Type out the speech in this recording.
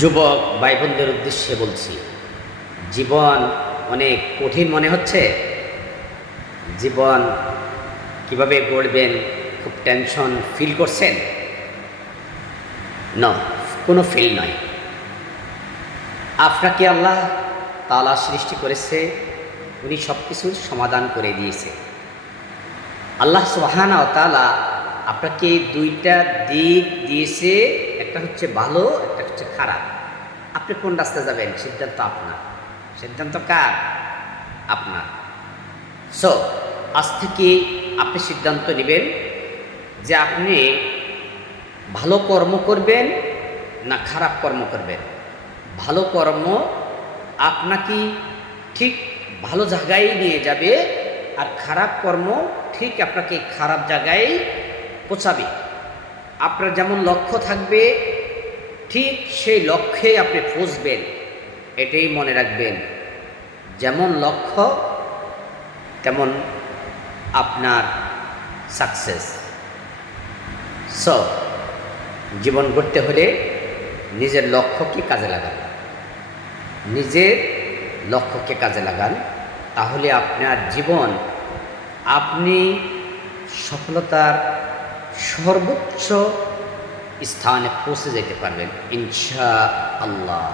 যুবক ভাই বোনদের উদ্দেশ্যে বলছি, জীবন অনেক কঠিন মনে হচ্ছে। জীবন কিভাবে গড়বেন খুব টেনশন ফিল করছেন? না, কোনো ফিল নয়। আপনাকে আল্লাহ তাআলা সৃষ্টি করেছে, উনি সব কিছুর সমাধান করে দিয়েছে। আল্লাহ সুবহানাহু ওয়া তাআলা আপনাকে দুইটা দিক দিয়েছে, একটা হচ্ছে ভালো, একটা হচ্ছে খারাপ। আপনি কোন রাস্তায় যাবেন সিদ্ধান্ত আপনার। সিদ্ধান্ত কার? আপনার। সো আজ থেকে আপনি সিদ্ধান্ত নেবেন যে আপনি ভালো কর্ম করবেন না খারাপ কর্ম করবেন। ভালো কর্ম আপনাকে ঠিক ভালো জায়গায় নিয়ে যাবে, আর খারাপ কর্ম ঠিক আপনাকে খারাপ জায়গায় পৌঁছাবে। আপনার যেমন লক্ষ্য থাকবে ঠিক সেই লক্ষ্যে আপনি পৌঁছবেন, এটাই মনে রাখবেন। যেমন লক্ষ্য তেমন আপনার সাকসেস। সো জীবন গড়তে হলে নিজের লক্ষ্যকে কাজে লাগান, নিজের লক্ষ্যকে কাজে লাগান, তাহলে আপনার জীবন আপনি সফলতার সর্বোচ্চ স্থানে পৌঁছে যেতে পারবেন ইনশাআল্লাহ।